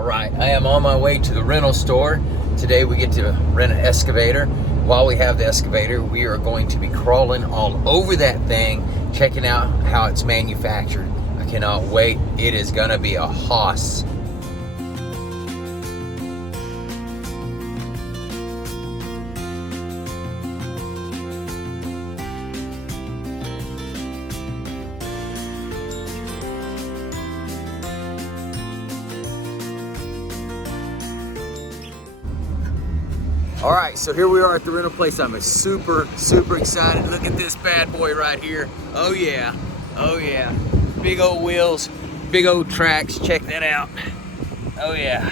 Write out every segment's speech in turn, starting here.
All right, I am on my way to the rental store. Today we get to rent an excavator. While we have the excavator, we are going to be crawling all over that thing, checking out how it's manufactured. I cannot wait. It is gonna be a hoss. All right, so here we are at the rental place. I'm super excited. Look at this bad boy right here. Oh yeah, oh yeah. Big old wheels, big old tracks, check that out. Oh yeah.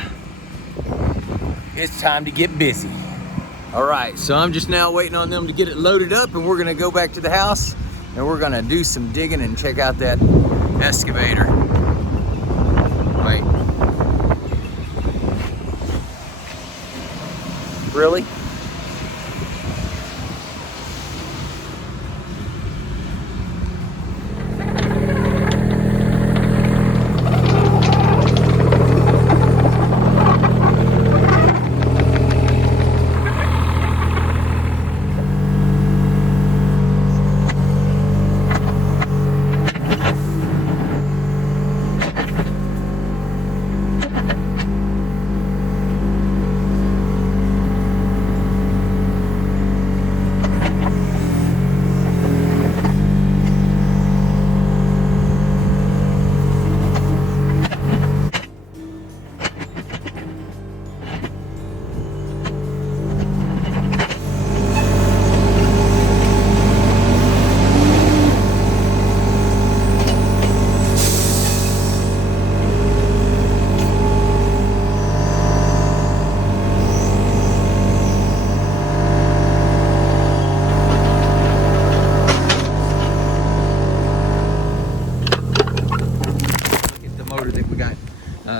It's time to get busy. All right, so I'm just now waiting on them to get it loaded up, and we're gonna go back to the house and we're gonna do some digging and check out that excavator. Wait. Really?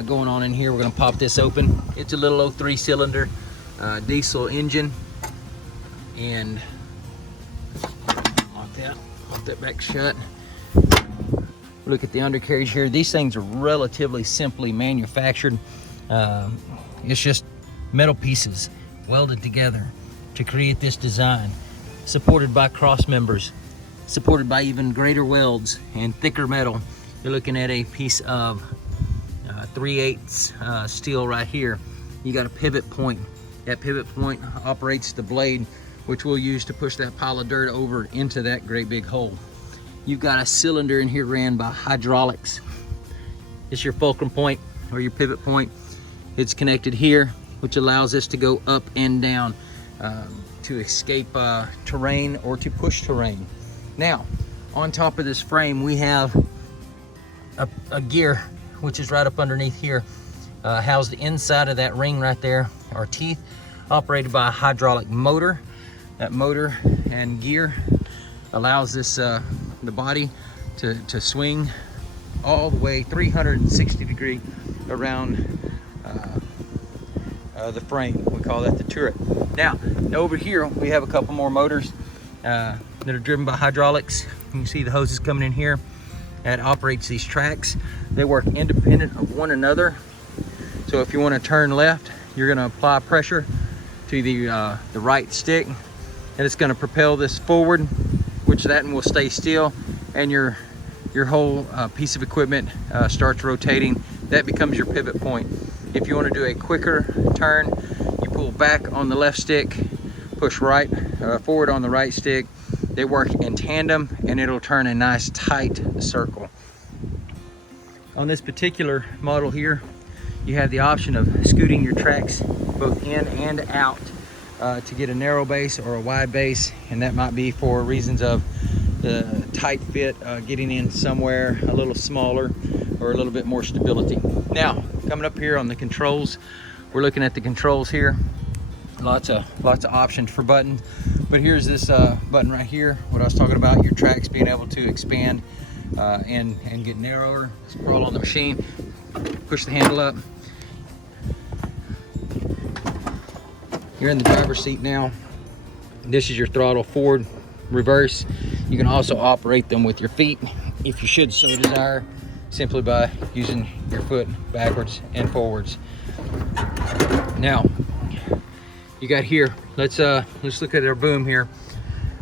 Going on in here. We're going to pop this open. It's a little 03 cylinder diesel engine, and lock that back shut. Look at the undercarriage here. These things are relatively simply manufactured. It's just metal pieces welded together to create this design, supported by cross members, supported by even greater welds and thicker metal. You're looking at a piece of 3/8 steel right here. You got a pivot point. That pivot point operates the blade, which we'll use to push that pile of dirt over into that great big hole. You've got a cylinder in here ran by hydraulics. It's your fulcrum point or your pivot point. It's connected here, which allows this to go up and down to escape terrain or to push terrain. Now, on top of this frame, we have a gear, which is right up underneath here, housed inside of that ring right there, our teeth, operated by a hydraulic motor. That motor and gear allows this the body to swing all the way 360 degree around the frame. We call that the turret. Now over here we have a couple more motors that are driven by hydraulics. You can see the hoses coming in here. That operates these tracks. They work independent of one another. So if you want to turn left, you're going to apply pressure to the right stick, and it's going to propel this forward, which that one will stay still, and your whole piece of equipment starts rotating. That becomes your pivot point. If you want to do a quicker turn, you pull back on the left stick, push right forward on the right stick. They work in tandem, and it'll turn a nice tight circle. On this particular model here, you have the option of scooting your tracks both in and out to get a narrow base or a wide base, and that might be for reasons of the tight fit, getting in somewhere a little smaller or a little bit more stability. Now, coming up here on the controls, we're looking at the controls here. Lots of options for buttons, but here's this button right here, what I was talking about, your tracks being able to expand and get narrower. Scroll on the machine, push the handle up. You're in the driver's seat now. This is your throttle, forward, reverse. You can also operate them with your feet if you should so desire. simply by using your foot backwards and forwards. Now, you got here, let's look at our boom here.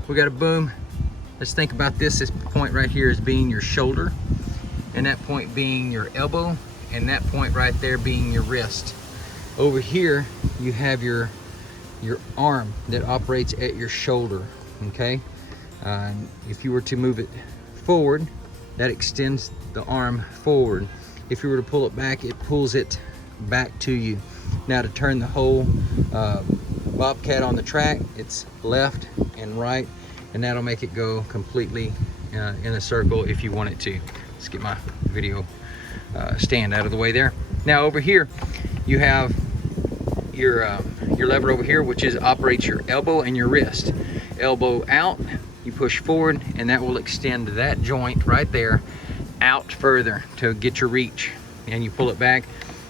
We got a boom. Let's think about this point right here as being your shoulder, and that point being your elbow, and that point right there being your wrist. Over here, you have your arm that operates at your shoulder, okay? If you were to move it forward, that extends the arm forward. If you were to pull it back, it pulls it back to you. Now to turn the whole Bobcat on the track, it's left and right, and that'll make it go completely in a circle if you want it to. Let's get my video stand out of the way there. Now over here, you have your lever over here, which operates your elbow and your wrist. Elbow out, you push forward, and that will extend that joint right there out further to get your reach. And you pull it back,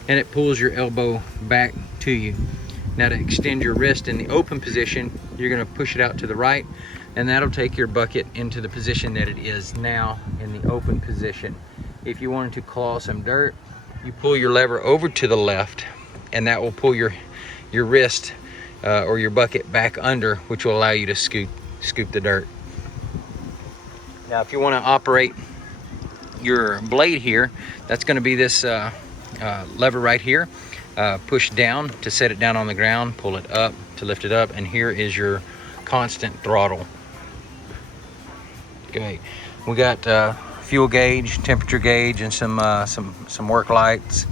and it pulls your elbow back to you. Now to extend your wrist in the open position, you're gonna push it out to the right, and that'll take your bucket into the position that it is now in the open position. If you wanted to claw some dirt, you pull your lever over to the left, and that will pull your wrist or your bucket back under, which will allow you to scoop the dirt. Now if you want to operate your blade here, that's going to be this lever right here. Push down to set it down on the ground, pull it up to lift it up, and here is your constant throttle. Okay, we got fuel gauge, temperature gauge, and some work lights.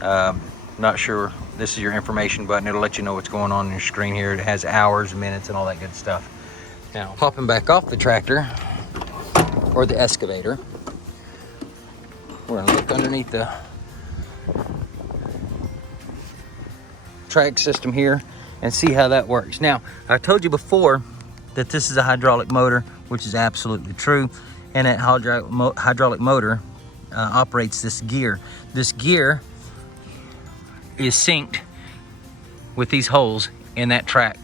Not sure, this is your information button. It'll let you know what's going on your screen here. It has hours, minutes, and all that good stuff. Now, popping back off the tractor or the excavator, we're gonna look underneath the track system here and see how that works. Now, I told you before that this is a hydraulic motor, which is absolutely true, and that hydraulic motor operates this gear. This gear is synced with these holes in that track.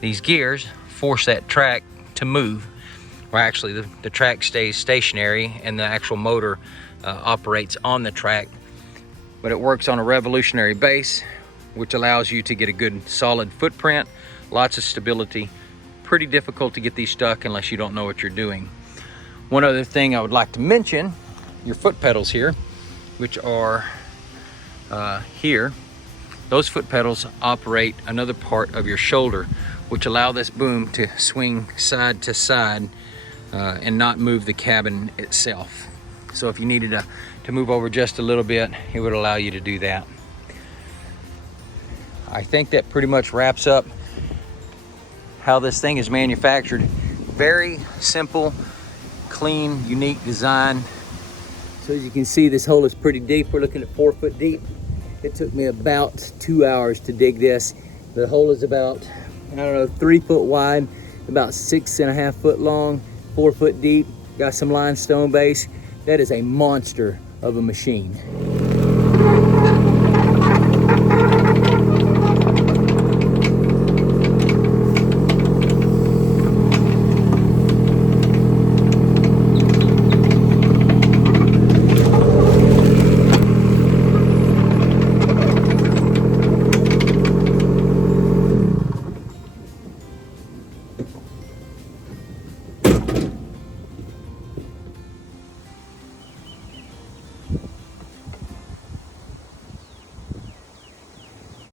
These gears force that track to move, or actually the track stays stationary and the actual motor operates on the track, but it works on a revolutionary base, which allows you to get a good solid footprint, lots of stability. Pretty difficult to get these stuck unless you don't know what you're doing. One other thing I would like to mention, your foot pedals here, which are here. Those foot pedals operate another part of your shoulder, which allow this boom to swing side to side and not move the cabin itself. So if you needed to move over just a little bit, it would allow you to do that. I think that pretty much wraps up how this thing is manufactured. Very simple, clean, unique design. So as you can see, this hole is pretty deep. We're looking at 4 foot deep. It took me about 2 hours to dig this. The hole is about, I don't know, 3 foot wide, about 6.5 foot long, 4 foot deep. Got some limestone base. That is a monster of a machine.